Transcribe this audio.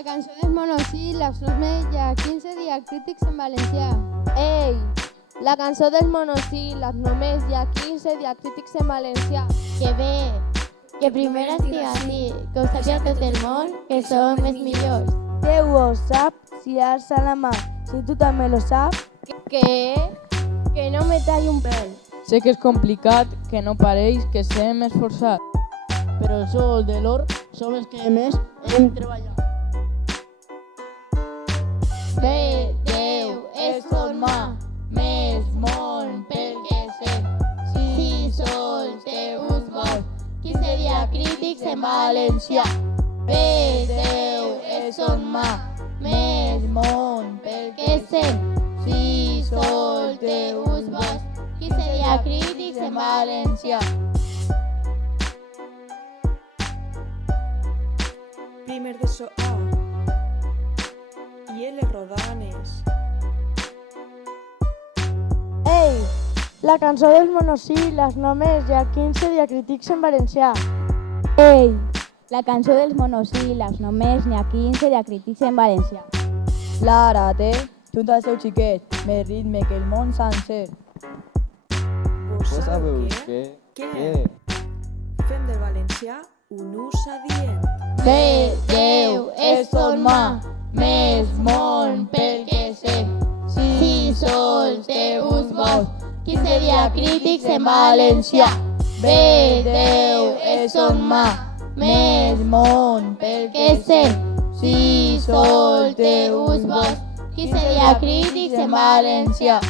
La cançó dels monosíl·labs només hi ha 15 diacrítics en valencià. Ei, la cançó dels monosíl·labs només hi ha 15 diacrítics en valencià. Que bé, que primer estic així, que ho sàpiga tot el món, que som els millors. Déu ho sap si alça la mà, si tu també lo saps. Què? Que no me talli un pèl. Sé que és complicat, que no pareix, que s'hem esforçat. Però els ous de l'or som els que més hem treballat. Bé, Déu, és son mà, més món pel que sé. Si sols teus vols, 15 diacrítics en valencià. Bé, Déu, és son mà, més món pel que sé. Si sols teus vols, 15 diacrítics en valencià. Primer de so A i L rodanes. Ei, la cançó dels monosíl·labs només hi ha 15 diacrítics en valencià. Ei, la cançó dels monosíl·labs només n'hi ha 15 diacrítics en valencià. Lara té, junta al seu xiquet, més ritme que el món sencer. Vos sabeu què? Què? Fem del valencià un ús adient. Bé, Déu, és son mà, més món pel que sé. Si sols teus vols, 15 diacrítics en valencià. Bé, Déu, és son mà, més món pel que sé. Si sols teus vols, 15 diacrítics en valencià.